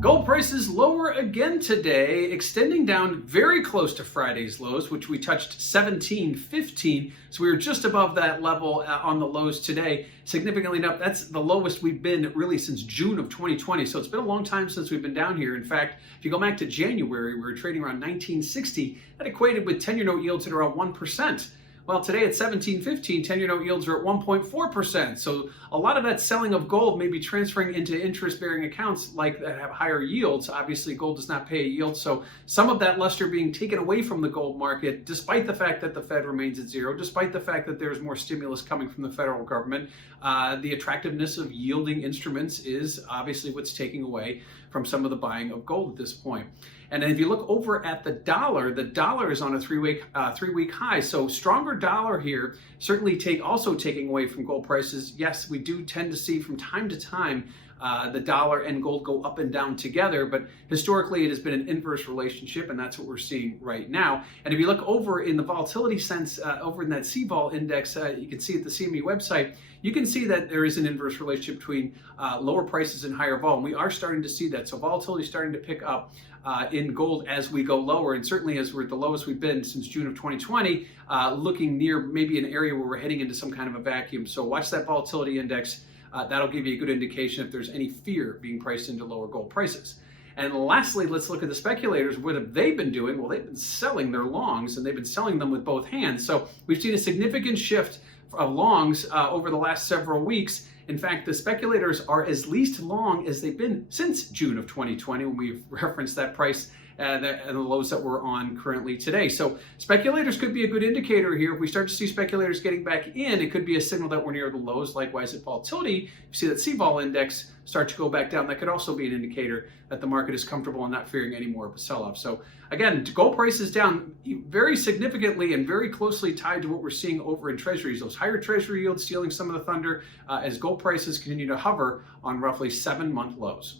Gold prices lower again today, extending down very close to Friday's lows, which we touched 17.15. So we were just above that level on the lows today, significantly up. That's the lowest we've been really since June of 2020. So it's been a long time since we've been down here. In fact, if you go back to January, we were trading around 1960. That equated with 10-year note yields at around 1%. Well, today at 17.15, 10-year note yields are at 1.4%. So a lot of that selling of gold may be transferring into interest-bearing accounts like that have higher yields. Obviously, gold does not pay a yield. So some of that luster being taken away from the gold market, despite the fact that the Fed remains at zero, despite the fact that there's more stimulus coming from the federal government, the attractiveness of yielding instruments is obviously what's taking away from some of the buying of gold at this point. And then if you look over at the dollar is on a three-week high. So stronger dollar here, certainly also taking away from gold prices. Yes, we do tend to see from time to time the dollar and gold go up and down together, but historically it has been an inverse relationship, and that's what we're seeing right now. And if you look over in the volatility sense, over in that CVOL index, you can see at the CME website, you can see that there is an inverse relationship between lower prices and higher vol. And we are starting to see that. So volatility is starting to pick up in gold as we go lower, and certainly as we're at the lowest we've been since June of 2020, looking near maybe an area where we're heading into some kind of a vacuum. So watch that volatility index. That'll give you a good indication if there's any fear being priced into lower gold prices. And lastly, let's look at the speculators. What have they been doing? Well, they've been selling their longs, and they've been selling them with both hands. So we've seen a significant shift of longs over the last several weeks. In fact, the speculators are as least long as they've been since June of 2020, when we've referenced that price and the lows that we're on currently today. So speculators could be a good indicator here. If we start to see speculators getting back in, it could be a signal that we're near the lows. Likewise, at volatility, you see that CVOL index start to go back down. That could also be an indicator that the market is comfortable and not fearing any more of a sell-off. So again, gold prices down very significantly and very closely tied to what we're seeing over in treasuries. Those higher treasury yields stealing some of the thunder as gold prices continue to hover on roughly 7-month lows.